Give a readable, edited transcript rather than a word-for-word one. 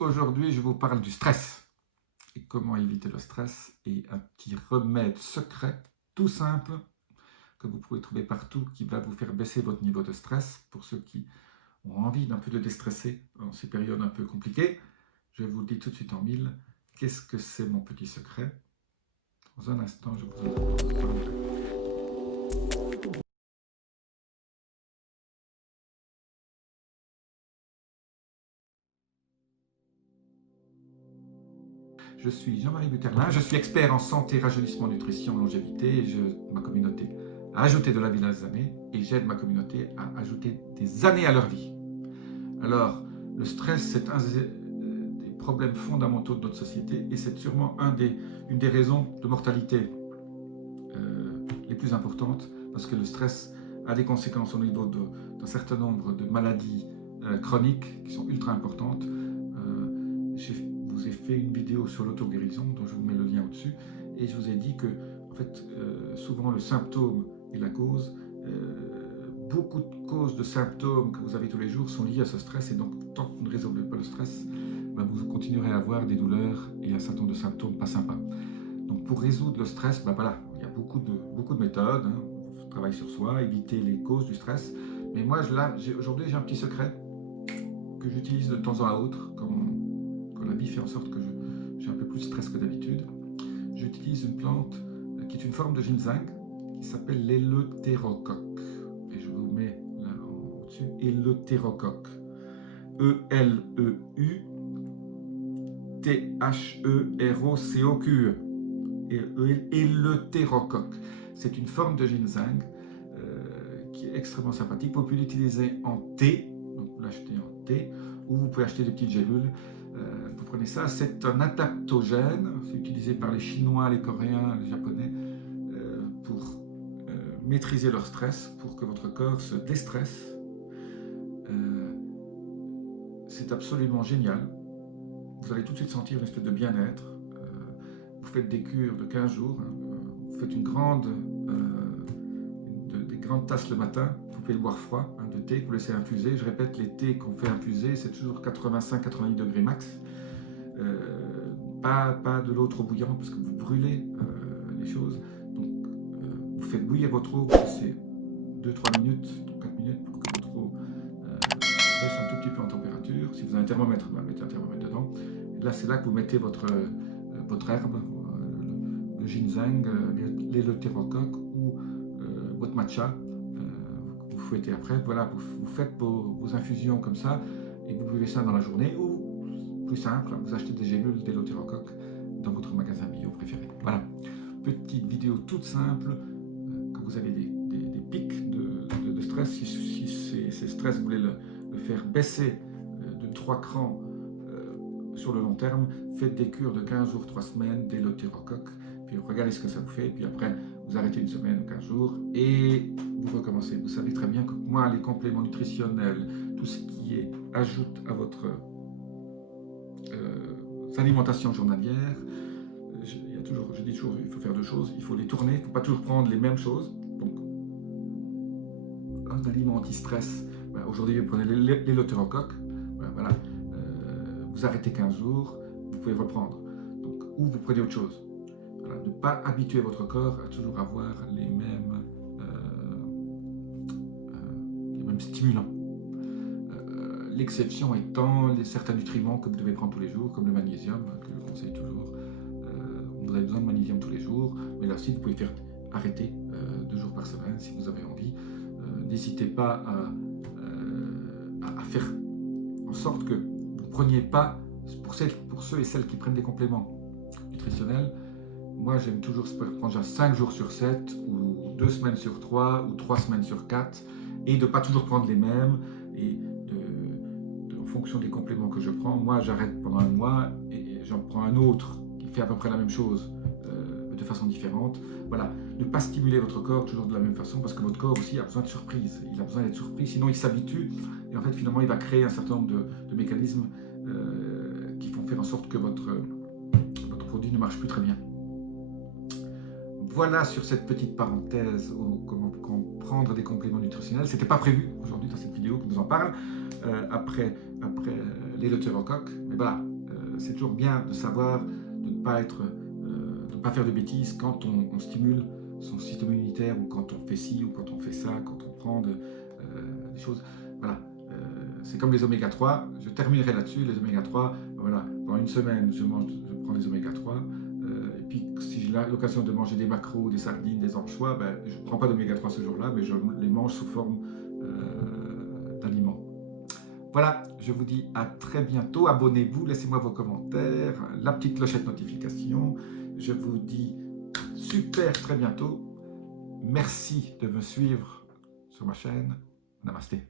Aujourd'hui, je vous parle du stress et comment éviter le stress et un petit remède secret, tout simple, que vous pouvez trouver partout, qui va vous faire baisser votre niveau de stress pour ceux qui ont envie d'un peu de déstresser en ces périodes un peu compliquées. Je vous le dis tout de suite en mille, qu'est-ce que c'est mon petit secret? Dans un instant, je vous en parlerai. Je suis Jean-Marie Buterlin, je suis expert en santé, rajeunissement, nutrition, longévité et ma communauté a ajouté de la vie dans les années et j'aide ma communauté à ajouter des années à leur vie. Alors, le stress, c'est un des problèmes fondamentaux de notre société et c'est sûrement une des raisons de mortalité les plus importantes parce que le stress a des conséquences au niveau d'un certain nombre de maladies chroniques qui sont ultra importantes. Je vous ai fait une vidéo sur l'auto-guérison dont je vous mets le lien au-dessus et je vous ai dit que en fait, souvent le symptôme est la cause. Beaucoup de causes de symptômes que vous avez tous les jours sont liées à ce stress et donc tant que vous ne résolvez pas le stress, ben, vous continuerez à avoir des douleurs et un certain nombre de symptômes pas sympas. Donc pour résoudre le stress, ben voilà, il y a beaucoup de méthodes, hein. On travaille sur soi, éviter les causes du stress. Mais moi aujourd'hui j'ai un petit secret que j'utilise de temps à autre quand la vie fait en sorte que j'ai un peu plus de stress que d'habitude. J'utilise une plante qui est une forme de ginseng qui s'appelle l'éleutérocoque. Et je vous mets là au-dessus, éleutérocoque. E-L-E-U-T-H-E-R-O-C-O-Q-E. Éleutérocoque. C'est une forme de ginseng qui est extrêmement sympathique. Vous pouvez l'utiliser en thé, donc vous l'achetez en thé, ou vous pouvez acheter des petites gélules. Vous prenez ça, c'est un adaptogène, c'est utilisé par les Chinois, les Coréens, les Japonais, pour maîtriser leur stress, pour que votre corps se déstresse. C'est absolument génial. Vous allez tout de suite sentir une espèce de bien-être. Vous faites des cures de 15 jours, hein. Vous faites des grandes tasses le matin, vous pouvez le boire froid, hein, de thé que vous laissez infuser. Je répète, les thés qu'on fait infuser, c'est toujours 85-90 degrés max. Pas de l'eau trop bouillante parce que vous brûlez les choses. Donc, vous faites bouillir votre eau, vous laissez 2-3 minutes, 4 minutes pour que votre eau baisse un tout petit peu en température. Si vous avez un thermomètre, mettez un thermomètre dedans. Et là, c'est là que vous mettez votre herbe, le ginseng, l'éleutérocoque ou votre matcha. Vous fouettez après. Voilà, vous faites vos infusions comme ça et vous buvez ça dans la journée ou plus simple, vous achetez des gélules d'éleutérocoque dans votre magasin bio préféré. Voilà, petite vidéo toute simple, quand vous avez des pics de stress, si ces stress, vous voulez le faire baisser de 3 crans sur le long terme, faites des cures de 15 jours, 3 semaines d'éleutérocoque, puis regardez ce que ça vous fait, puis après vous arrêtez une semaine ou 15 jours et vous recommencez. Vous savez très bien que moi, les compléments nutritionnels, tout ce qui ajoute à votre alimentation journalière, je dis toujours, il faut faire 2 choses, il faut les tourner, il ne faut pas toujours prendre les mêmes choses. Donc, un aliment anti-stress, ben, aujourd'hui vous prenez l'éleutérocoque, ben, voilà, vous arrêtez 15 jours, vous pouvez reprendre. Donc, ou vous prenez autre chose. Voilà, ne pas habituer votre corps à toujours avoir les mêmes stimulants. L'exception étant certains nutriments que vous devez prendre tous les jours, comme le magnésium, que je conseille toujours. Vous avez besoin de magnésium tous les jours, mais là aussi vous pouvez arrêter 2 jours par semaine si vous avez envie. N'hésitez pas à faire en sorte que vous ne preniez pas, pour ceux et celles qui prennent des compléments nutritionnels, moi j'aime toujours prendre 5 jours sur 7, ou 2 semaines sur 3, ou 3 semaines sur 4, et de ne pas toujours prendre les mêmes, et en fonction des compléments que je prends, moi j'arrête pendant 1 mois et j'en prends un autre qui fait à peu près la même chose de façon différente. Voilà, ne pas stimuler votre corps toujours de la même façon parce que votre corps aussi a besoin de surprise. Il a besoin d'être surpris, sinon il s'habitue et en fait finalement il va créer un certain nombre de mécanismes qui font faire en sorte que votre produit ne marche plus très bien. Voilà sur cette petite parenthèse comment prendre des compléments nutritionnels. Ce n'était pas prévu aujourd'hui dans cette vidéo que je vous en parle. Après lait de tubercoque. Mais voilà, c'est toujours bien de savoir, de ne pas faire de bêtises quand on stimule son système immunitaire, ou quand on fait ci, ou quand on fait ça, quand on prend des choses. Voilà, c'est comme les oméga 3, je terminerai là-dessus. Les oméga 3, voilà, pendant une semaine, je prends des oméga 3, et puis si j'ai l'occasion de manger des maquereaux, des sardines, des anchois, ben, je ne prends pas d'oméga 3 ce jour-là, mais je les mange sous forme d'aliments. Voilà, je vous dis à très bientôt. Abonnez-vous, laissez-moi vos commentaires, la petite clochette notification. Je vous dis super très bientôt. Merci de me suivre sur ma chaîne. Namasté.